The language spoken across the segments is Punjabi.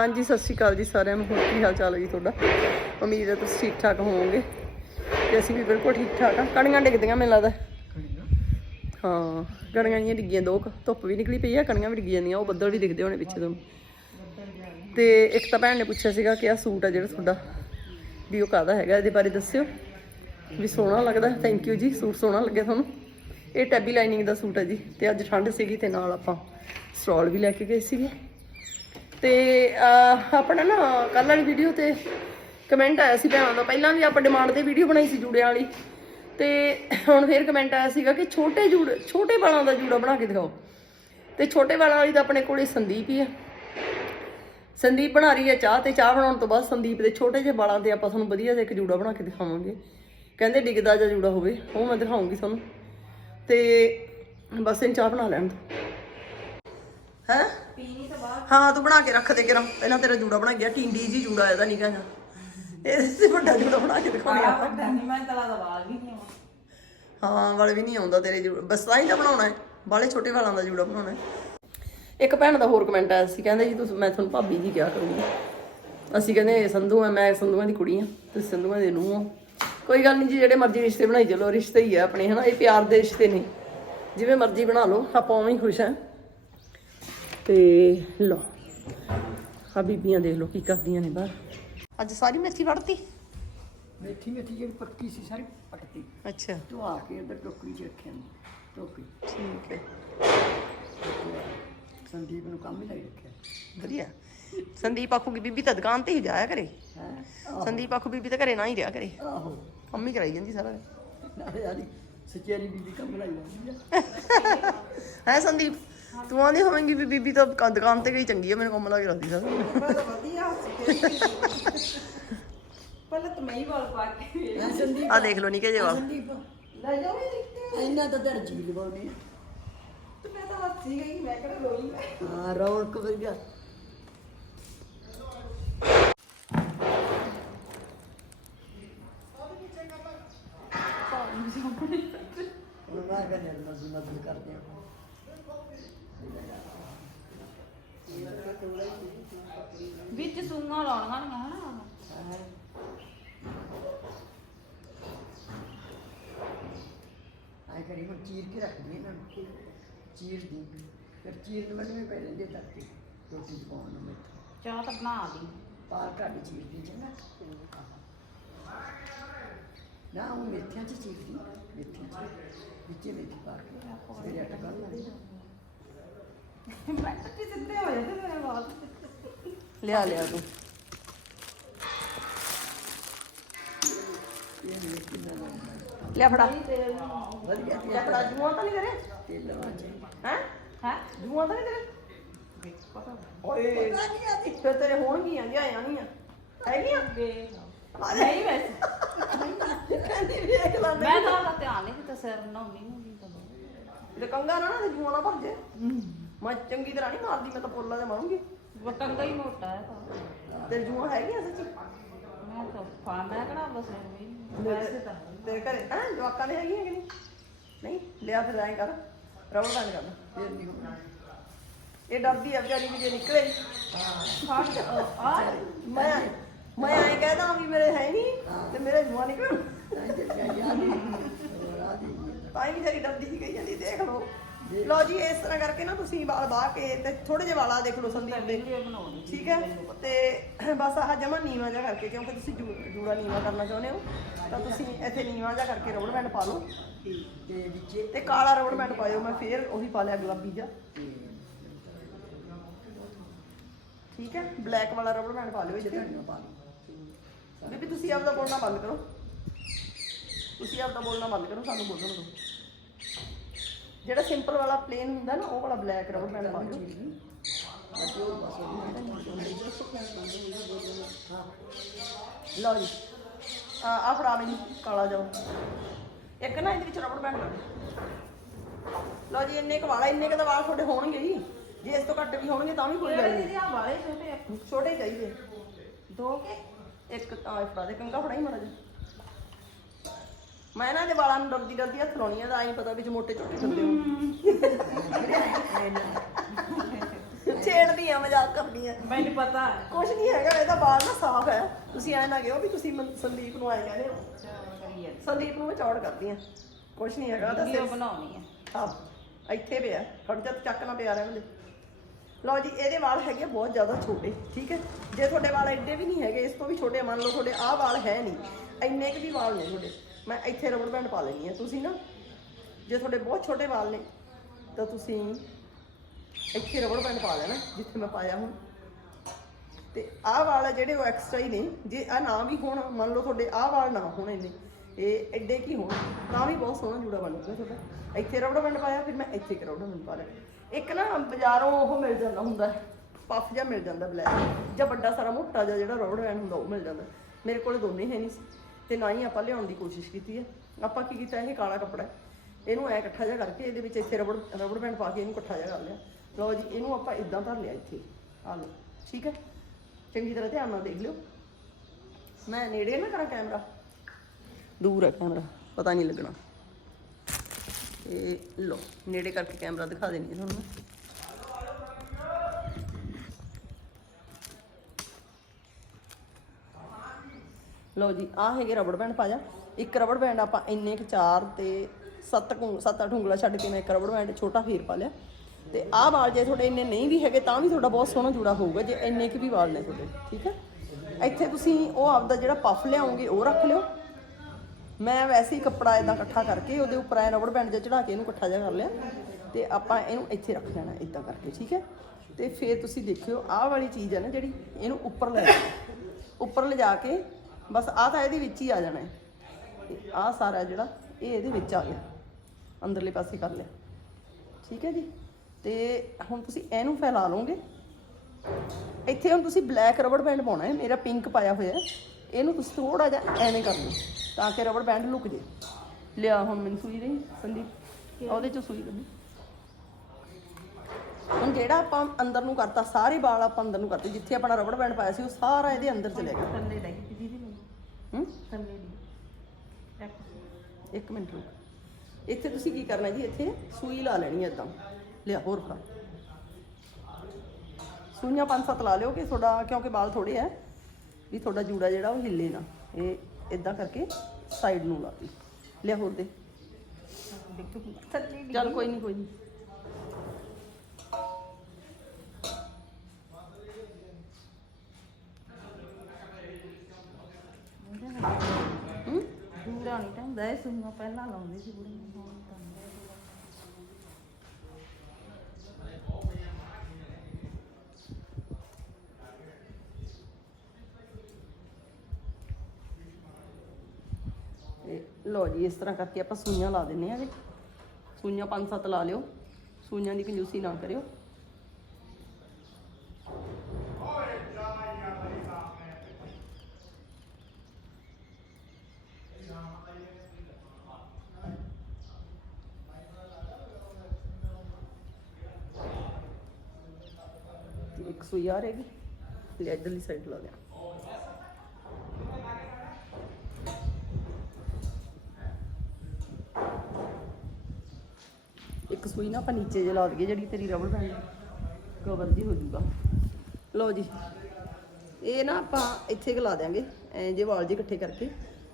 ਹਾਂਜੀ ਸਤਿ ਸ਼੍ਰੀ ਅਕਾਲ ਜੀ ਸਾਰਿਆਂ ਨੂੰ। ਹੋਰ ਕੀ ਹਾਲ ਚਾਲ ਹੈ ਜੀ ਤੁਹਾਡਾ? ਉਮੀਦ ਹੈ ਤੁਸੀਂ ਠੀਕ ਠਾਕ ਹੋਵੋਗੇ ਤੇ ਅਸੀਂ ਵੀ ਬਿਲਕੁਲ ਠੀਕ ਠਾਕ ਆ ਕਣੀਆਂ ਡਿੱਗਦੀਆਂ ਮੈਨੂੰ ਲੱਗਦਾ। ਹਾਂ ਕਣੀਆਂ ਜੀਆਂ ਡਿੱਗੀਆਂ ਦੋ ਕੁ, ਧੁੱਪ ਵੀ ਨਿਕਲੀ ਪਈ ਆ ਕਣੀਆਂ ਵੀ ਡਿੱਗੀ ਜਾਂਦੀਆਂ। ਉਹ ਬੱਦਲ ਵੀ ਦਿਖਦੇ ਹੋਣੇ ਪਿੱਛੇ ਤੋਂ ਤੇ ਇੱਕ ਤਾਂ ਭੈਣ ਨੇ ਪੁੱਛਿਆ ਸੀਗਾ ਕਿ ਆਹ ਸੂਟ ਆ ਜਿਹੜਾ ਤੁਹਾਡਾ ਵੀ ਉਹ ਕਾਹਦਾ ਹੈਗਾ ਇਹਦੇ ਬਾਰੇ ਦੱਸਿਓ। ਵੀ ਸੋਹਣਾ ਲੱਗਦਾ। ਥੈਂਕ ਯੂ ਜੀ ਸੂਟ ਸੋਹਣਾ ਲੱਗਿਆ ਤੁਹਾਨੂੰ। ਇਹ ਟੈਬੀ ਲਾਈਨਿੰਗ ਦਾ ਸੂਟ ਹੈ ਜੀ। ਤੇ ਅੱਜ ਠੰਡ ਸੀਗੀ ਤੇ ਨਾਲ ਆਪਾਂ ਸਟਾਲ ਵੀ ਲੈ ਕੇ ਗਏ ਸੀਗੇ। ਤੇ ਆਪਣਾ ਨਾ ਕੱਲ੍ਹ ਵਾਲੀ ਵੀਡੀਓ ਤੇ ਕਮੈਂਟ ਆਇਆ ਸੀ ਭੈਣਾਂ ਦਾ। ਪਹਿਲਾਂ ਵੀ ਆਪਾਂ ਡਿਮਾਂਡ ਤੇ ਵੀਡੀਓ ਬਣਾਈ ਸੀ ਜੂੜਿਆਂ ਵਾਲੀ। ਤੇ ਹੁਣ ਫੇਰ ਕਮੈਂਟ ਆਇਆ ਸੀਗਾ ਕਿ ਛੋਟੇ ਜੂੜ, ਛੋਟੇ ਵਾਲਾਂ ਦਾ ਜੂੜਾ ਬਣਾ ਕੇ ਦਿਖਾਓ। ਤੇ ਛੋਟੇ ਵਾਲਾਂ ਵਾਲੀ ਤਾਂ ਆਪਣੇ ਕੋਲੇ ਸੰਦੀਪ ਹੀ ਆ। ਸੰਦੀਪ ਬਣਾ ਰਹੀ ਹੈ ਚਾਹ ਤੇ। ਚਾਹ ਬਣਾਉਣ ਤੋਂ ਬਾਅਦ ਸੰਦੀਪ ਦੇ ਛੋਟੇ ਜਿਹੇ ਵਾਲਾਂ ਤੇ ਆਪਾਂ ਤੁਹਾਨੂੰ ਵਧੀਆ ਜਿਹਾ ਇੱਕ ਜੂੜਾ ਬਣਾ ਕੇ ਦਿਖਾਵਾਂਗੇ। ਕਹਿੰਦੇ ਡਿੱਗਦਾ ਜਿਹਾ ਜੂੜਾ ਹੋਵੇ। ਉਹ ਮੈਂ ਦਿਖਾਉਂਗੀ ਤੁਹਾਨੂੰ। ਤੇ ਬਸ ਇਹਨੂੰ ਚਾਹ ਬਣਾ ਲੈਣ ਦੋ ਹੈ ਹਾਂ ਤੂੰ ਬਣਾ ਕੇ ਰੱਖ ਦੇ ਕਿਰਾਂ ਪਹਿਲਾਂ ਤੇਰਾ ਜੂੜਾ ਬਣਾ ਗਿਆ ਟਿੰਡੀ ਜੀ ਜੂੜਾ ਇਹਦਾ ਨਿਕਾ ਜਾ ਇਹਦੇ ਤੇ ਵੱਡਾ ਜੂੜਾ ਬਣਾ ਕੇ ਦਿਖਾਉਣੀ ਆਪਾਂ। ਹਾਂ ਵਾਲੇ ਵੀ ਨਹੀਂ ਆਉਂਦਾ ਤੇਰੇ ਜੂੜਾ ਬਸ ਤਾਂ ਹੀ ਤਾਂ ਬਣਾਉਣਾ ਹੈ। ਬਾਲੇ ਛੋਟੇ ਵਾਲਾਂ ਦਾ ਜੂੜਾ ਬਣਾਉਣਾ ਹੈ। ਇੱਕ ਭੈਣ ਦਾ ਹੋਰ ਕਮੈਂਟ ਆਇਆ ਸੀ ਕਹਿੰਦੇ ਜੀ ਤੁਸੀਂ ਮੈਂ ਤੁਹਾਨੂੰ ਭਾਬੀ ਜੀ ਕਿਹਾ ਕਰੂੰਗੀ। ਅਸੀਂ ਕਹਿੰਦੇ ਸੰਧੂ ਆ ਮੈਂ ਸੰਧੂਆਂ ਦੀ ਕੁੜੀ ਆ ਤੁਸੀਂ ਸੰਧੂਆਂ ਦੇ ਨੂੰਹ ਹੋ। ਕੋਈ ਗੱਲ ਨਹੀਂ ਜੀ ਜਿਹੜੇ ਮਰਜ਼ੀ ਰਿਸ਼ਤੇ ਬਣਾਈ ਚਲੋ ਰਿਸ਼ਤੇ ਹੀ ਆ ਆਪਣੇ ਹਨਾ ਇਹ ਪਿਆਰ ਦੇ ਰਿਸ਼ਤੇ ਨੇ। ਜਿਵੇਂ ਮਰਜ਼ੀ ਬਣਾ ਲਓ ਆਪਾਂ ਉਵੇਂ ਹੀ ਖੁਸ਼ ਆ। ਤੇ ਲੋ ਆ ਬੀਬੀਆਂ ਦੇਖ ਲਓ ਕੀ ਕਰਦੀਆਂ ਨੇ ਬਾਹਰ। ਅੱਜ ਸਾਰੀ ਮੇਥੀ ਵੜਤੀ ਮੇਥੀ ਮੇਥੀ ਜਿਹੜੀ ਪੱਕੀ ਸੀ ਸਾਰੀ ਪੱਟਤੀ ਅੱਛਾ। ਧਵਾ ਕੇ ਅੰਦਰ ਟੋਕਰੀ 'ਚ ਰੱਖਿਆ ਨੇ ਟੋਕਰੀ। ਠੀਕ ਹੈ। ਸੰਦੀਪ ਨੂੰ ਕੰਮ ਹੀ ਲਾਈ ਰੱਖਿਆ। ਵਧੀਆ। ਸੰਦੀਪ ਆਖੂਗੀ ਬੀਬੀ ਤਾਂ ਦੁਕਾਨ ਤੇ ਹੀ ਜਾਇਆ ਕਰੇ। ਹੈ? ਸੰਦੀਪ ਆਖੂ ਬੀਬੀ ਤਾਂ ਘਰੇ ਨਾ ਹੀ ਰਿਹਾ ਕਰੇ। ਆਹੋ। ਕੰਮ ਹੀ ਕਰਾਈ ਜਾਂਦੀ ਸਾਰਾ ਨਾਲੇ ਯਾਰੀ ਸਚੇਰੀ ਬੀਬੀ ਕੰਮ ਲਾਈ ਜਾਂਦੀ ਆ। ਹੈ ਸੰਦੀਪ? ਤੂੰ ਆਂਦੀ ਹੋਵੇਂਗੀ ਵੀ ਬੀਬੀ ਤਾਂ ਕ- ਦੁਕਾਨ ਤੇ ਗਈ ਚੰਗੀ ਆ ਮੈਨੂੰ ਕੰਮ ਲਾ ਕੇ ਰੱਖਦੀ ਸਾਰਾ। ਦਿਨ। ਪਹਿਲਾਂ ਤਾਂ ਮੈਂ ਹੀ ਵਾਲ ਪਾ ਕੇ ਹੈ ਸੰਦੀਪ ਆ ਦੇਖ ਲਓ ਨਿੱਕੇ ਜਿਹੇ ਵਾਲ। ਸੰਦੀਪ। ਲੈ ਜਾਓਗੇ ਦਿੱਤੇ ਇੰਨਾ ਤਾਂ ਦਰਜੀ ਲਵਾਉਣੀ ਆ। ਤੇ ਮੈਂ ਤਾਂ ਹੱਸੀ ਗਈ ਮੈਂ ਕਿਹੜਾ ਰੋਈ ਹਾਂ ਰੌਣਕ ਵਧੀਆ ਕਰਦੇ ਆ। ਵਿੱਚ ਸੂੰਗਾ ਲਾਉਣੀਆਂ ਨੇ ਹਨਾ ਆਏ ਕਰੀ ਹੁਣ ਚੀਰ ਕੇ ਰੱਖਦੀ ਇਹਨਾਂ ਨੂੰ। ਚੀਰ ਦੀ। ਫਿਰ ਚੀਰ ਨੂੰ ਮੈਨੂੰ ਵੀ ਪੈ ਲੈਂਦੇ ਤੱਕ ਰੋਟੀ ਚ ਪਾਉਣ ਨੂੰ ਮੈਥੋਂ ਚਾਹ ਤਾਂ ਬਣਾ ਦੀ ਪਾਲ ਘੱਟ ਚੀਰ ਦੀ ਚੰਗਾ। ਨਾ ਉਹ ਮੇਥਿਆਂ ਚ ਚੀਰਦੀ। ਮੇਥਿਆਂ ਚ। ਵਿੱਚੇ ਮੇਥੀ ਪਾ ਕੇ। ਸਵੇਰੇ ਕਰ ਲੈਂਦੀ ਮੈਂ ਤਾਂ ਸਿੱਧੇ ਹੋ ਜਾਂਦੇ ਮੇਰੇ ਵਾਲ ਲਿਆ ਲਿਆ ਤੂੰ। ਇਹ। ਲਿਆ ਫੜਾ। ਲਿਆ ਫੜਾ। ਜੂਆਂ ਤਾਂ ਨਹੀਂ ਚ ਹੈ? ਹੈ? ਜੂਆਂ ਤਾਂ ਨਹੀਂ ਪਤਾ ਓਏ। ਫਿਰ ਤੇਰੇ ਹੋਣਗੀਆਂ ਜਾਂ ਆਣੀਆਂ ਹੈਗੀਆਂ? ਵੇ ਨਹੀਂ ਵੈਸੇ। ਕਹਿੰਦੀ ਵੇਖ ਲੈ ਮੈਂ ਤਾਂ ਧਿਆਨ ਨਹੀਂ ਕੀਤਾ ਸਿਰ ਬਣਾਉਣੀ ਹੁੰਦੀ ਤਾਂ ਤੇ ਕੰਗਾ ਨਾ ਨਾ ਜੂਆਂ ਨਾ ਭੱਜੇ ਮੈਂ ਚੰਗੀ ਤਰ੍ਹਾਂ ਨਹੀਂ ਮਾਰਦੀ ਮੈਂ ਤਾਂ ਪੋਲਾ ਤੇ ਮਾਰੂੰਗੀ। ਵਟੰਗਾ ਹੀ ਮੋਟਾ ਹੈ ਤਾਂ। ਤੇ ਜੂਆਂ ਹੈਗੀਆਂ ਸੱਚੀ ਮੈਂ ਤਾਂ ਫਾ ਮੈਂ ਕਿਹੜਾ ਬਸ ਹੀ। ਤਾਂ ਤੇਰੇ ਘਰੇ। ਹੈ ਜਵਾਕਾਂ ਦੇ ਹੈਗੀਆਂ ਕਿ ਨਹੀਂ? ਨਹੀਂ ਲਿਆ ਫਿਰ ਐਂ ਕਰ ਰਬੜ ਬੈਂਡ ਕਰ। ਫੇਰ ਨਹੀਂ ਹੋਣਾ ਇਹ ਡਰਦੀ ਆ ਵਿਚਾਰੀ ਵੀ ਜੇ ਨਿਕਲੇ। ਫਾੜ ਆ ਮੈਂ ਮੈਂ ਐਂ ਕਹਿਦਾ ਵੀ ਮੇਰੇ ਹੈ ਨਹੀਂ ਤੇ ਮੇਰੇ ਜੂਆਂ ਨਿਕਲਣ। ਤਾਂ ਤੇ ਨਹੀਂ ਤਾਂ ਹੀ ਵਿਚਾਰੀ ਡਰਦੀ ਸੀ ਗਈ ਜਾਂਦੀ ਦੇਖ ਲਓ। ਲਓ ਜੀ ਇਸ ਤਰ੍ਹਾਂ ਕਰਕੇ ਨਾ ਤੁਸੀਂ ਵਾਲ ਬਾਹ ਕੇ ਤੇ ਥੋੜੇ ਜਿਹੇ ਵਾਲਾ ਦੇਖ ਲਓ ਸੰਦੀਪ ਦੇ। ਠੀਕ ਹੈ? ਤੇ ਬਸ ਆਹ ਜਮਾ ਨੀਵਾ ਜਿਹਾ ਕਰਕੇ ਕਿਉਂਕਿ ਤੁਸੀਂ ਜੂੜਾ ਨੀਵਾ ਕਰਨਾ ਚਾਹੁੰਦੇ ਹੋ ਤਾਂ ਤੁਸੀਂ ਇੱਥੇ ਨੀਵਾ ਜਿਹਾ ਕਰਕੇ ਰਬੜ ਬੈਂਡ ਪਾ ਲਓ। ਤੇ ਵਿੱਚੇ ਤੇ ਕਾਲਾ ਰਬੜ ਬੈਂਡ ਪਾਇਓ ਮੈਂ ਫੇਰ ਉਹੀ ਪਾ ਲਿਆ ਗੁਲਾਬੀ ਜਿਹਾ। ਠੀਕ ਹੈ? ਬਲੈਕ ਵਾਲਾ ਰਬੜ ਬੈਂਡ ਪਾ ਲਿਓ ਧਨੀਆ ਪਾ ਲਓ। ਬੀਬੀ ਤੁਸੀਂ ਆਪਦਾ ਬੋਲਣਾ ਬੰਦ ਕਰੋ। ਤੁਸੀਂ ਆਪਦਾ ਬੋਲਣਾ ਬੰਦ ਕਰੋ ਸਾਨੂੰ ਬੋਲਣ ਦਿਓ। ਜਿਹੜਾ ਸਿੰਪਲ ਵਾਲਾ ਪਲੇਨ ਹੁੰਦਾ ਨਾ ਉਹ ਵਾਲਾ ਬਲੈਕ ਰਬੜ ਬੈਂਡ ਪਾ ਲਿਓ ਲਓ ਜੀ। ਆ ਫੜਾ ਮੈਨੂੰ ਕਾਲਾ ਜਾਓ ਇੱਕ ਨਾ ਇਹਦੇ ਵਿੱਚ ਰਬੜ ਬੈਂਡ ਲਓ ਜੀ ਇੰਨੇ ਕੁ ਵਾਲਾ ਇੰਨੇ ਕੁ ਤਾਂ ਵਾਲ ਤੁਹਾਡੇ ਹੋਣਗੇ ਹੀ ਜੇ ਇਸ ਤੋਂ ਘੱਟ ਵੀ ਹੋਣਗੇ ਤਾਂ ਵੀ ਕੋਈ ਗੱਲ ਨਹੀਂ ਆ ਵਾਲੇ ਛੋਟੇ। ਛੋਟੇ ਚਾਹੀਦੇ। ਦੋ ਕੇ? ਇੱਕ ਤਾਂ ਫੜਾ ਦੇ ਕੰਗਾ ਫੜਾ ਹੀ ਮਾੜਾ ਜਿਹਾ। ਮੈਂ ਇਹਨਾਂ ਦੇ ਵਾਲਾਂ ਨੂੰ ਡਰਦੀ ਡਰਦੀ ਹੱਥ ਲਾਉਣੀ ਆ ਤਾਂ ਪਤਾ ਵਿੱਚ ਮੋਟੇ ਛੋਟੇ ਹੁੰਦੇ ਹੋ। ਛੇੜਦੀ ਆ ਮਜ਼ਾਕ ਕਰਦੀ ਆ। ਮੈਨੂੰ ਪਤਾ। ਕੁਛ ਨਹੀਂ ਹੈਗਾ ਇਹਦਾ ਬਾਲ ਨਾ ਸਾਫ਼ ਹੈ। ਤੁਸੀਂ ਐ ਨਾ ਕਿਹੋ ਵੀ ਤੁਸੀਂ ਮਨ- ਸੰਦੀਪ ਨੂੰ ਆਏ ਕਹਿੰਦੇ ਹੋ। ਕਰੀਏ ਸੰਦੀਪ ਨੂੰ ਮੈਂ ਚੌੜ ਕਰਦੀ ਆ। ਕੁਛ ਨਹੀਂ ਹੈਗਾ ਉਹਦਾ ਵੀਡੀਓ ਸਿਰ ਬਣਾਉਣੀ ਆ। ਆਹ ਇੱਥੇ ਪਿਆ ਖੜ ਜਾ ਚੱਕ ਨਾ ਪਿਆ ਰਹਿਣ ਦੇ। ਲਓ ਜੀ ਇਹਦੇ ਵਾਲ ਹੈਗੇ ਬਹੁਤ ਜ਼ਿਆਦਾ ਛੋਟੇ ਠੀਕ ਹੈ? ਜੇ ਤੁਹਾਡੇ ਵਾਲ ਐਡੇ ਵੀ ਨਹੀਂ ਹੈਗੇ ਇਸ ਤੋਂ ਵੀ ਛੋਟੇ ਮੰਨ ਲਓ ਤੁਹਾਡੇ ਆਹ ਵਾਲ ਹੈ ਨਹੀਂ। ਇੰਨੇ ਕੁ ਵੀ ਵਾਲ ਨੇ ਤੁਹਾਡੇ। ਮੈਂ ਇੱਥੇ ਰਬੜ ਬੈਂਡ ਪਾ ਲੈਣੀ ਆ ਤੁਸੀਂ ਨਾ, ਜੇ ਤੁਹਾਡੇ ਬਹੁਤ ਛੋਟੇ ਵਾਲ ਨੇ, ਤਾਂ ਤੁਸੀਂ ਇੱਥੇ ਰਬੜ ਬੈਂਡ ਪਾ ਲੈਣਾ, ਜਿੱਥੇ ਮੈਂ ਪਾਇਆ ਹੁਣ। ਤੇ ਆਹ ਵਾਲ ਆ ਜਿਹੜੇ ਉਹ ਐਕਸਟਰਾ ਹੀ ਨੇ। ਜੇ ਆ ਨਾ ਵੀ ਹੋਣ, ਮੰਨ ਲਓ ਤੁਹਾਡੇ ਆਹ ਵਾਲ ਨਾ ਹੋਣ ਇੰਨੇ, ਇਹ ਐਡੇ ਕੀ ਹੋਣ? ਤਾਂ ਵੀ ਬਹੁਤ ਸੋਹਣਾ ਜੂੜਾ ਬਣੂਗਾ ਤੁਹਾਡਾ। ਇੱਥੇ ਰਬੜ ਬੈਂਡ ਪਾਇਆ, ਫਿਰ ਮੈਂ ਇੱਥੇ ਇੱਕ ਰਬੜ ਬੈਂਡ ਪਾ ਲਿਆ ਇੱਕ ਨਾ ਬਾਜ਼ਾਰੋਂ ਉਹ ਮਿਲ ਜਾਂਦਾ ਹੁੰਦਾ, ਪਫ ਜਿਹਾ ਮਿਲ ਜਾਂਦਾ ਬਲੈਕ, ਜਾਂ ਵੱਡਾ ਸਾਰਾ ਮੋਟਾ ਜਿਹਾ ਜਿਹੜਾ ਰਬੜ ਬੈਂਡ ਹੁੰਦਾ, ਉਹ ਮਿਲ ਜਾਂਦਾ। ਮੇਰੇ ਕੋਲ ਦੋਨੇ ਹੈ ਨਹੀਂ ਸੀ। ਤੇ ਨਾ ਹੀ ਆਪਾਂ ਲਿਆਉਣ ਦੀ ਕੋਸ਼ਿਸ਼ ਕੀਤੀ ਹੈ। ਆਪਾਂ ਕੀ ਕੀਤਾ, ਇਹ ਕਾਲਾ ਕੱਪੜਾ ਹੈ। ਇਹਨੂੰ ਐ ਇਕੱਠਾ ਜਿਹਾ ਕਰਕੇ ਇਹਦੇ ਵਿੱਚ ਇੱਥੇ ਰਬੜ ਰਬੜ ਬੈਂਡ ਪਾ ਕੇ ਇਹਨੂੰ ਇਕੱਠਾ ਜਿਹਾ ਕਰ ਲਿਆ। ਲਓ ਜੀ, ਇਹਨੂੰ ਆਪਾਂ ਇਦਾਂ ਧਰ ਲਿਆ ਇੱਥੇ। ਆ ਲਓ, ਠੀਕ ਹੈ? ਚੰਗੀ ਤਰ੍ਹਾਂ ਧਿਆਨ ਨਾਲ ਦੇਖ ਲਿਓ। ਮੈਂ ਨੇੜੇ ਨਾ ਕਰਾਂ ਕੈਮਰਾ? ਦੂਰ ਹੈ ਕੈਮਰਾ, ਪਤਾ ਨਹੀਂ ਲੱਗਣਾ। ਇਹ ਲਓ, ਨੇੜੇ ਕਰਕੇ ਕੈਮਰਾ ਦਿਖਾ ਦੇਣੀ ਤੁਹਾਨੂੰ ਮੈਂ। ਲਓ ਜੀ, ਆਹ ਹੈਗੇ ਰਬੜ ਬੈਂਡ ਪਾ ਜਾ। ਇੱਕ ਰਬੜ ਬੈਂਡ ਆਪਾਂ ਇੰਨੇ ਕੁ ਚਾਰ ਤੇ ਸੱਤ ਕੁ, ਸੱਤ ਅੱਠ ਉਂਗਲਾ ਛੱਡ ਕੇ ਮੈਂ ਇੱਕ ਰਬੜ ਬੈਂਡ ਛੋਟਾ ਫੇਰ ਪਾ ਲਿਆ। ਤੇ ਆਹ ਵਾਲ ਜੇ ਤੁਹਾਡੇ ਇੰਨੇ ਨਹੀਂ ਵੀ ਹੈਗੇ, ਤਾਂ ਵੀ ਤੁਹਾਡਾ ਬਹੁਤ ਸੋਹਣਾ ਜੂੜਾ ਹੋਊਗਾ, ਜੇ ਇੰਨੇ ਕੁ ਵੀ ਵਾਲ ਨੇ ਤੁਹਾਡੇ, ਠੀਕ ਹੈ? ਇੱਥੇ ਤੁਸੀਂ ਉਹ ਆਪਦਾ ਜਿਹੜਾ ਪਫ ਲਿਆਓਗੇ, ਉਹ ਰੱਖ ਲਿਓ। ਮੈਂ ਵੈਸੇ ਹੀ ਕੱਪੜਾ ਇਦਾਂ ਇਕੱਠਾ ਕਰਕੇ ਉਹਦੇ ਉੱਪਰ ਐ ਰਬੜ ਬੈਂਡ ਜਿਹਾ ਚੜਾ ਕੇ ਇਹਨੂੰ ਇਕੱਠਾ ਜਿਹਾ ਕਰ ਲਿਆ। ਤੇ ਆਪਾਂ ਇਹਨੂੰ ਇੱਥੇ ਰੱਖ ਲੈਣਾ ਇਦਾਂ ਕਰਕੇ, ਠੀਕ ਹੈ? ਤੇ ਫਿਰ ਤੁਸੀਂ ਦੇਖਿਓ, ਆਹ ਵਾਲੀ ਚੀਜ਼ ਹੈ ਨਾ ਜਿਹੜੀ, ਇਹਨੂੰ ਉੱਪਰ ਲੈ ਜਾਣਾ ਉੱਪਰ ਲਿਜਾ ਕੇ ਬਸ ਆਹ ਤਾਂ ਇਹਦੇ ਵਿੱਚ ਹੀ ਆ ਜਾਣਾ ਹੈ। ਆਹ ਸਾਰਾ ਜਿਹੜਾ, ਇਹ ਇਹਦੇ ਵਿੱਚ ਆ ਗਿਆ। ਅੰਦਰਲੇ ਪਾਸੇ ਕਰ ਲਿਆ। ਠੀਕ ਹੈ ਜੀ? ਤੇ ਹੁਣ ਤੁਸੀਂ ਇਹਨੂੰ ਫੈਲਾ ਲਓਗੇ। ਇੱਥੇ ਹੁਣ ਤੁਸੀਂ ਬਲੈਕ ਰਬੜ ਬੈਂਡ ਪਾਉਣਾ ਹੈ। ਮੇਰਾ ਪਿੰਕ ਪਾਇਆ ਹੋਇਆ ਹੈ। ਇਹਨੂੰ ਤੁਸੀਂ ਥੋੜਾ ਜਿਹਾ ਐਵੇਂ ਕਰ ਲਓ, ਤਾਂ ਕਿ ਰਬੜ ਬੈਂਡ ਲੁਕ ਜੇ ਲਿਆ ਹੁਣ ਮੈਨੂੰ ਸੂਈ ਰਹੀ, ਸੰਦੀਪ। ਉਹਦੇ 'ਚ ਸੂਈ ਕੱਢੀ ਹੁਣ ਜਿਹੜਾ ਆਪਾਂ ਅੰਦਰ ਨੂੰ ਕਰਤਾ, ਸਾਰੇ ਵਾਲ ਆਪਾਂ ਅੰਦਰ ਨੂੰ ਕਰਤੇ। ਜਿੱਥੇ ਆਪਣਾ ਰਬੜ ਬੈਂਡ ਪਾਇਆ ਸੀ, ਉਹ ਸਾਰਾ ਇਹਦੇ ਅੰਦਰ ਚਲੇ ਗਿਆ। ਥੱਲੇ ਲੱਗੀ ਹੂੰ? ਥੱਲੇ ਦੀ। ਇੱਕ ਮਿੰਟ ਰੁਕ। ਇੱਥੇ ਤੁਸੀਂ ਕੀ ਕਰਨਾ ਜੀ? ਇੱਥੇ ਸੂਈ ਲਾ ਲੈਣੀ ਹੈ ਇਦਾਂ। ਲਿਆ ਹੋਰ ਫੜਾ। ਸੂਈਆਂ ਪੰਜ ਸੱਤ ਲਾ ਲਿਓ ਕਿ ਤੁਹਾਡਾ ਕਿਉਂਕਿ ਵਾਲ ਥੋੜੇ ਆ। ਵੀ ਤੁਹਾਡਾ ਜੂੜਾ ਜਿਹੜਾ ਉਹ ਹਿੱਲੇ ਨਾ। ਇਹ ਇਦਾਂ ਕਰਕੇ ਸਾਈਡ ਨੂੰ ਲਾ ਦੀ ਲਿਆ ਹੋਰ ਦੀ। ਚੱਲ ਕੋਈ ਨਹੀਂ ਕੋਈ ਨਹੀਂ ਦੂਰਾ ਨਹੀਂ ਟੰਦਾ ਇਹ ਸੁਣੋ ਪਹਿਲਾਂ ਲਾਉਂਦੇ ਸੀ ਬੁੜੀ ਨੂੰ ਹੁਣ ਤਾਂ ਨਹੀਂ। ਤੇ ਲਓ ਜੀ ਇਸ ਤਰ੍ਹਾਂ ਕਰਕੇ ਆਪਾਂ ਸੂਈਆਂ ਲਾ ਦਿੰਨੇ ਆ ਜੀ ਸੂਈਆਂ ਪੰਜ ਸੱਤ ਲਾ ਲਿਓ ਸੂਈਆਂ ਦੀ ਕੰਜੂਸੀ ਨਾ ਕਰਿਓ ਤੇ ਇੱਕ ਸੂਈ ਆ ਰਹੇਗੀ। ਲੈ ਇਧਰਲੀ ਸਾਈਡ ਲਾ ਲਿਆ ਇੱਕ ਸੂਈ ਨਾ ਆਪਾਂ ਨੀਚੇ ਜੇ ਲਾ ਦਈਏ, ਜਿਹੜੀ ਤੇਰੀ ਰਬੜ ਬੈਂਡ ਕਵਰ ਦੀ ਹੋ ਜਾਊਗਾ। ਲਓ ਜੀ। ਇਹ ਨਾ ਆਪਾਂ ਇੱਥੇ ਕੁ ਲਾ ਦਿਆਂਗੇ ਜੇ ਵਾਲ ਜੇ ਇਕੱਠੇ ਕਰਕੇ,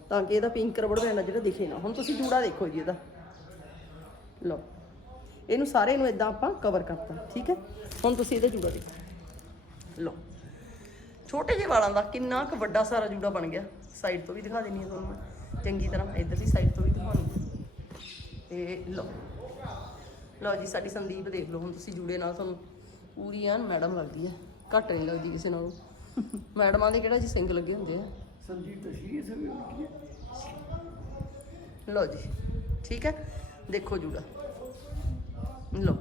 ਤਾਂ ਕਿ ਇਹਦਾ ਪਿੰਕ ਰਬੜ ਬੈਂਡ ਆ ਜਿਹੜਾ ਦਿਖੇ ਨਾ। ਹੁਣ ਤੁਸੀਂ ਜੂੜਾ ਦੇਖੋ ਜੀ ਇਹਦਾ। ਲਓ। ਇਹਨੂੰ ਸਾਰੇ ਨੂੰ ਇਦਾਂ ਆਪਾਂ ਕਵਰ ਕਰਤਾ, ਠੀਕ ਹੈ? ਹੁਣ ਤੁਸੀਂ ਇਹਦਾ ਜੂੜਾ ਦੇਖੋ। ਲਓ। ਛੋਟੇ ਜਿਹੇ ਵਾਲਾਂ ਦਾ ਕਿੰਨਾ ਕੁ ਵੱਡਾ ਸਾਰਾ ਜੂੜਾ ਬਣ ਗਿਆ। ਸਾਈਡ ਤੋਂ ਵੀ ਦਿਖਾ ਦਿੰਨੀ ਆ ਤੁਹਾਨੂੰ ਮੈਂ। ਚੰਗੀ ਤਰ੍ਹਾਂ ਇਧਰਲੀ ਸਾਈਡ ਤੋਂ ਵੀ ਦਿਖਾਉਣੀ। ਤੇ ਲਓ। ਲਓ ਜੀ ਸਾਡੀ ਸੰਦੀਪ ਦੇਖ ਲਓ ਹੁਣ ਤੁਸੀਂ ਜੂੜੇ ਨਾਲ ਤੁਹਾਨੂੰ ਪੂਰੀ ਐਨ ਮੈਡਮ ਲੱਗਦੀ ਹੈ। ਘੱਟ ਨਹੀਂ ਲੱਗਦੀ ਕਿਸੇ ਨਾਲੋਂ। ਮੈਡਮਾਂ ਦੇ ਕਿਹੜਾ ਜੀ ਸਿੰਗ ਲੱਗੇ ਹੁੰਦੇ ਆ? ਸੰਦੀਪ ਤਾਂ ਸ਼ੀਰ ਸਮੇਂ ਉੱਠੀ ਹੈ। ਲਓ ਜੀ ਠੀਕ ਹੈ। ਦੇਖੋ ਜੂੜਾ। ਲਓ।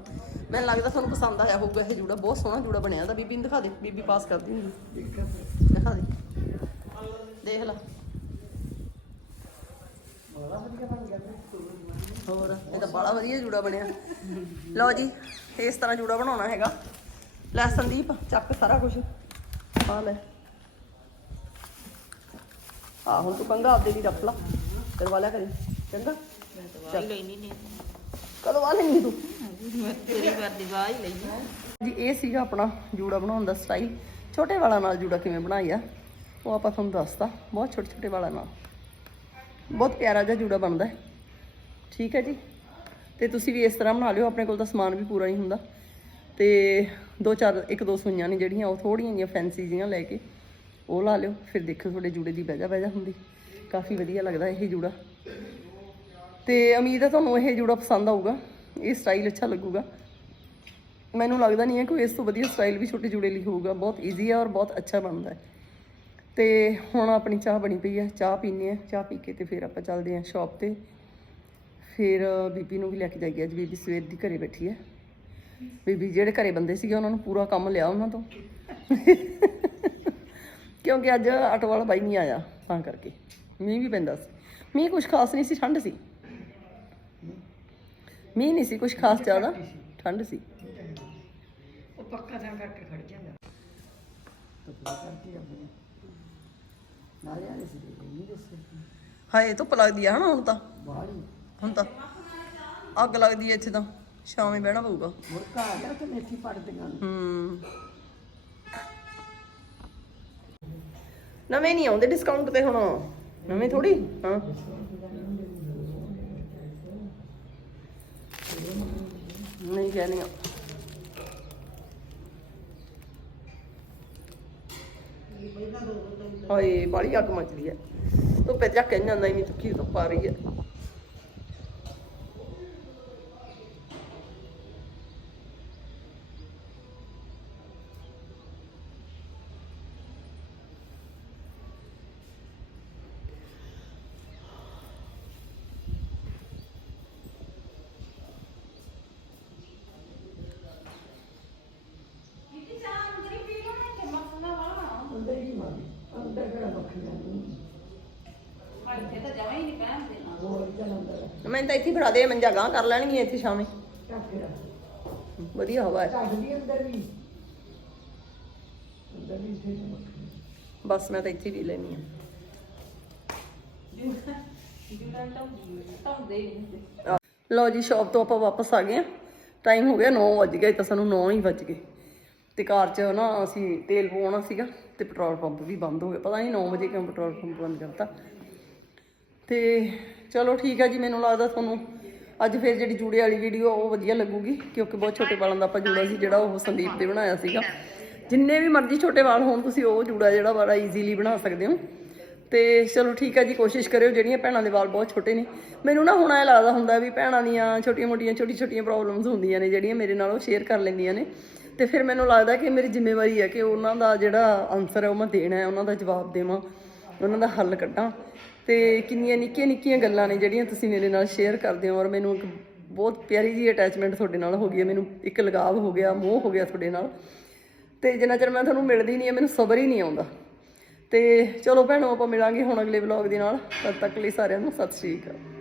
ਮੈਨੂੰ ਲੱਗਦਾ ਤੁਹਾਨੂੰ ਪਸੰਦ ਆਇਆ ਹੋਊਗਾ ਇਹ ਜੂੜਾ। ਬਹੁਤ ਸੋਹਣਾ ਜੂੜਾ ਬਣਿਆ ਤਾਂ ਬੀਬੀ ਨੂੰ ਦਿਖਾ ਦੇ। ਬੀਬੀ ਪਾਸ ਕਰਦੀ ਹੁੰਦੀ। ਦਿਖਾ ਦੇ। ਦੇਖ ਲੈ। ਹੋਰ ਇਹ ਤਾਂ ਬੜਾ ਵਧੀਆ ਜੂੜਾ ਬਣਿਆ। ਲਓ ਜੀ ਇਸ ਤਰ੍ਹਾਂ ਜੂੜਾ ਬਣਾਉਣਾ ਹੈਗਾ। ਲੈ ਸੰਦੀਪ ਚੱਕ ਸਾਰਾ ਕੁਝ ਆ ਲੈ। ਆ ਹੁਣ ਤੂੰ ਕੰਗਾ ਆਪਦੇ ਲਈ ਰੱਖ ਲਾ। ਕਰਵਾ ਲਿਆ ਕਰੀ। ਚੰਗਾ? ਮੈਂ ਤਾਂ ਲੈਣੀ ਨਹੀਂ। ਲੈਣੀ ਤੂੰ। ਮੈਂ ਤੇਰੀ ਵਾਰ ਦੀ ਹੀ ਲਈ ਜੀ, ਇਹ ਸੀਗਾ ਆਪਣਾ ਜੂੜਾ ਬਣਾਉਣ ਦਾ ਸਟਾਈਲ ਛੋਟੇ ਵਾਲਾਂ ਨਾਲ ਜੂੜਾ ਕਿਵੇਂ ਬਣਾਇਆ ਉਹ ਆਪਾਂ ਤੁਹਾਨੂੰ ਦੱਸਤਾ। ਬਹੁਤ ਛੋਟੇ ਛੋਟੇ ਵਾਲਾਂ ਨਾਲ। ਬਹੁਤ ਪਿਆਰਾ ਜਿਹਾ ਜੂੜਾ ਬਣਦਾ ਹੈ। ਠੀਕ ਹੈ ਜੀ? ਤੇ ਤੁਸੀਂ ਵੀ ਇਸ ਤਰ੍ਹਾਂ ਬਣਾ ਲਿਓ। ਆਪਣੇ ਕੋਲ ਤਾਂ ਸਮਾਨ ਵੀ ਪੂਰਾ ਨਹੀਂ ਹੁੰਦਾ। ਤੇ ਦੋ ਚਾਰ, ਇੱਕ ਦੋ ਸੂਈਆਂ ਨੇ ਜਿਹੜੀਆਂ, ਉਹ ਥੋੜੀਆਂ ਜਿਹੀਆਂ ਫੈਂਸੀ ਜਿਹੀਆਂ ਲੈ ਕੇ ਉਹ ਲਾ ਲਿਓ। ਫਿਰ ਦੇਖੋ ਤੁਹਾਡੇ ਜੂੜੇ ਦੀ ਬਹਿਜਾ ਬਹਿਜਾ ਹੁੰਦੀ। ਕਾਫੀ ਵਧੀਆ ਲੱਗਦਾ ਇਹ ਜੂੜਾ। ਤੇ ਉਮੀਦ ਹੈ ਤੁਹਾਨੂੰ ਇਹ ਜੂੜਾ ਪਸੰਦ ਆਊਗਾ। ਇਹ ਸਟਾਈਲ ਅੱਛਾ ਲੱਗੂਗਾ। ਮੈਨੂੰ ਲੱਗਦਾ ਨਹੀਂ ਹੈ ਕੋਈ ਇਸ ਤੋਂ ਵਧੀਆ ਸਟਾਈਲ ਵੀ ਛੋਟੇ ਜੂੜੇ ਲਈ ਹੋਊਗਾ। ਬਹੁਤ ਈਜ਼ੀ ਹੈ ਔਰ ਬਹੁਤ ਅੱਛਾ ਬਣਦਾ ਹੈ। ਤੇ ਹੁਣ ਆਪਣੀ ਚਾਹ ਬਣੀ ਪਈ ਹੈ। ਚਾਹ ਪੀਨੇ ਆ ਚਾਹ ਪੀ ਕੇ ਤੇ ਫਿਰ ਆਪਾਂ ਚੱਲਦੇ ਹਾਂ ਸ਼ਾਪ ਤੇ। ਫਿਰ ਬੀਬੀ ਨੂੰ ਵੀ ਲੈ ਕੇ ਜਾਈਏ। ਅੱਜ ਬੀਬੀ ਸਵੇਰ ਦੀ ਘਰੇ ਬੈਠੀ ਹੈ। ਬੀਬੀ ਜਿਹੜੇ ਘਰੇ ਬੰਦੇ ਸੀਗੇ, ਉਹਨਾਂ ਨੂੰ ਪੂਰਾ ਕੰਮ ਲਿਆ ਉਹਨਾਂ ਤੋਂ। ਕਿਉਂਕਿ ਅੱਜ ਆਟੋ ਵਾਲਾ ਬਾਈ ਨਹੀਂ ਆਇਆ। ਤਾਂ ਕਰਕੇ ਮੀਂਹ ਵੀ ਪੈਂਦਾ ਸੀ। ਮੀਂਹ ਕੁਝ ਖਾਸ ਨਹੀਂ ਸੀ, ਠੰਡ ਸੀ। ਮੀਂਹ ਨਹੀਂ ਸੀ ਕੁਝ ਖਾਸ ਜ਼ਿਆਦਾ। ਠੰਡ ਸੀ। ਉਹ ਪੱਕਾ ਤਾਂ ਕਰਕੇ ਖੜ ਜਾਂਦਾ ਤਾਂ ਪੂਰਾ ਕਰਦੀ ਆਪਣੀ। ਨਾਲੇ ਆਲੇ ਸੀ ਦੇ ਨਹੀਂ ਦੱਸੇ। ਹਾਏ ਧੁੱਪ ਲੱਗਦੀ ਆ ਹਨਾ ਹੁਣ ਤਾਂ। ਬਾਹਲੀ। ਹੁਣ ਤਾਂ ਅੱਗ ਲੱਗਦੀ ਹੈ ਇੱਥੇ ਤਾਂ। ਸ਼ਾਮੇ ਬਹਿਣਾ ਪਊਗਾ। ਮੁਰਕਾ ਆ ਗਿਆ ਤੇ ਮੇਥੀ ਪੜਦੀਆਂ ਨੇ। ਹੂੰ। ਨਵੇਂ ਨਹੀਂ ਆਉਂਦੇ ਡਿਸਕਾਊਂਟ ਤੇ ਹੁਣ। ਨਵੇਂ ਥੋੜੀ ਹਾਂ। ਨਹੀਂ ਕਹਿਣੀਆਂ ਹਾਏ ਬਾਲੀ ਅੱਗ ਮੱਚਦੀ ਹੈ ਧੁੱਪੇ ਜਾ ਕੇ ਜਾਂਦਾ ਨਹੀਂ ਤੁੱਕੀ ਧੁੱਪ ਆ ਰਹੀ ਹੈ ਹੋਰ ਅੰਦਰ ਮੈਂ ਤਾਂ ਇੱਥੇ ਫੜਾ ਦੇ ਮੰਜਾ ਗਾਂ ਕਰ ਲੈਣਗੀਆਂ ਇੱਥੇ ਸ਼ਾਮੇ। ਰੱਖ। ਵਧੀਆ ਹਵਾ ਹੈ। ਟੱਕ ਦੀ ਅੰਦਰ ਵੀ। ਅੰਦਰ ਵੀ ਇੱਥੇ ਹੀ ਬੱਖੀਆਂ ਬਸ ਮੈਂ ਤਾਂ ਇੱਥੇ ਵੀ ਲੈਣੀ ਆ ਲਓ ਜੀ ਸ਼ਾਪ ਤੋਂ ਆਪਾਂ ਵਾਪਸ ਆ ਗਏ ਆ ਟਾਈਮ ਹੋ ਗਿਆ 9 ਵਜ ਗਏ ਤਾਂ ਸਾਨੂੰ 9 ਹੀ ਵੱਜ ਗਏ। ਤੇ ਕਾਰ 'ਚ ਨਾ ਅਸੀਂ ਤੇਲ ਪਵਾਉਣਾ ਸੀਗਾ ਤੇ ਪੈਟਰੋਲ ਪੰਪ ਵੀ ਬੰਦ ਹੋ ਗਿਆ। ਪਤਾ ਨਹੀਂ 9 ਵਜੇ ਕਿਉਂ ਪੈਟਰੋਲ ਪੰਪ ਬੰਦ ਕਰਤਾ। ਤੇ ਚਲੋ ਠੀਕ ਹੈ ਜੀ, ਮੈਨੂੰ ਲੱਗਦਾ ਤੁਹਾਨੂੰ ਅੱਜ ਫਿਰ ਜਿਹੜੀ ਜੂੜੇ ਵਾਲੀ ਵੀਡੀਓ ਉਹ ਵਧੀਆ ਲੱਗੂਗੀ, ਕਿਉਂਕਿ ਬਹੁਤ ਛੋਟੇ ਵਾਲਾਂ ਦਾ ਆਪਾਂ ਜੂੜਾ ਸੀ, ਜਿਹੜਾ ਉਹ ਸੰਦੀਪ ਦੇ ਬਣਾਇਆ ਸੀਗਾ। ਜਿੰਨੇ ਵੀ ਮਰਜ਼ੀ ਛੋਟੇ ਵਾਲ ਹੋਣ, ਤੁਸੀਂ ਉਹ ਜੂੜਾ ਜਿਹੜਾ ਬੜਾ ਈਜ਼ੀਲੀ ਬਣਾ ਸਕਦੇ ਹੋ। ਤੇ ਚਲੋ ਠੀਕ ਹੈ ਜੀ, ਕੋਸ਼ਿਸ਼ ਕਰਿਓ, ਜਿਹੜੀਆਂ ਭੈਣਾਂ ਦੇ ਵਾਲ ਬਹੁਤ ਛੋਟੇ ਨੇ। ਮੈਨੂੰ ਨਾ ਹੁਣ ਐ ਲੱਗਦਾ ਹੁੰਦਾ ਵੀ ਭੈਣਾਂ ਦੀਆਂ ਛੋਟੀਆਂ ਮੋਟੀਆਂ ਛੋਟੀ ਛੋਟੀਆਂ ਪ੍ਰੋਬਲਮਸ ਹੁੰਦੀਆਂ ਨੇ, ਜਿਹੜੀਆਂ ਮੇਰੇ ਨਾਲ ਉਹ ਸ਼ੇਅਰ ਕਰ ਲੈਂਦੀਆਂ ਨੇ। ਤੇ ਫਿਰ ਮੈਨੂੰ ਲੱਗਦਾ ਕਿ ਮੇਰੀ ਜ਼ਿੰਮੇਵਾਰੀ ਹੈ ਕਿ ਉਹਨਾਂ ਦਾ ਜਿਹੜਾ ਆਨਸਰ ਹੈ ਉਹ ਮੈਂ ਦੇਣਾ ਹੈ, ਉਹਨਾਂ ਦਾ ਜਵਾਬ ਦੇਵਾਂ, ਉਹਨਾਂ ਦਾ ਹੱਲ ਕੱਢਾਂ। ਤੇ ਕਿੰਨੀਆਂ ਨਿੱਕੀਆਂ ਨਿੱਕੀਆਂ ਗੱਲਾਂ ਨੇ ਜਿਹੜੀਆਂ ਤੁਸੀਂ ਮੇਰੇ ਨਾਲ ਸ਼ੇਅਰ ਕਰਦੇ ਹੋ ਔਰ ਮੈਨੂੰ ਇੱਕ ਬਹੁਤ ਪਿਆਰੀ ਜੀ ਅਟੈਚਮੈਂਟ ਤੁਹਾਡੇ ਨਾਲ ਹੋ ਗਈ ਹੈ। ਮੈਨੂੰ ਇੱਕ ਲਗਾਵ ਹੋ ਗਿਆ, ਮੋਹ ਹੋ ਗਿਆ ਤੁਹਾਡੇ ਨਾਲ। ਤੇ ਜਿੰਨਾ ਚਿਰ ਮੈਂ ਤੁਹਾਨੂੰ ਮਿਲਦੀ ਨਹੀਂ ਹੈ, ਮੈਨੂੰ ਸਬਰ ਹੀ ਨਹੀਂ ਆਉਂਦਾ। ਤੇ ਚਲੋ ਭੈਣੋ, ਆਪਾਂ ਮਿਲਾਂਗੇ ਹੁਣ ਅਗਲੇ ਵਲੌਗ ਦੇ ਨਾਲ। ਤਦ ਤੱਕ ਲਈ ਸਾਰਿਆਂ ਨੂੰ ਸਤਿ ਸ਼੍ਰੀ ਅਕਾਲ।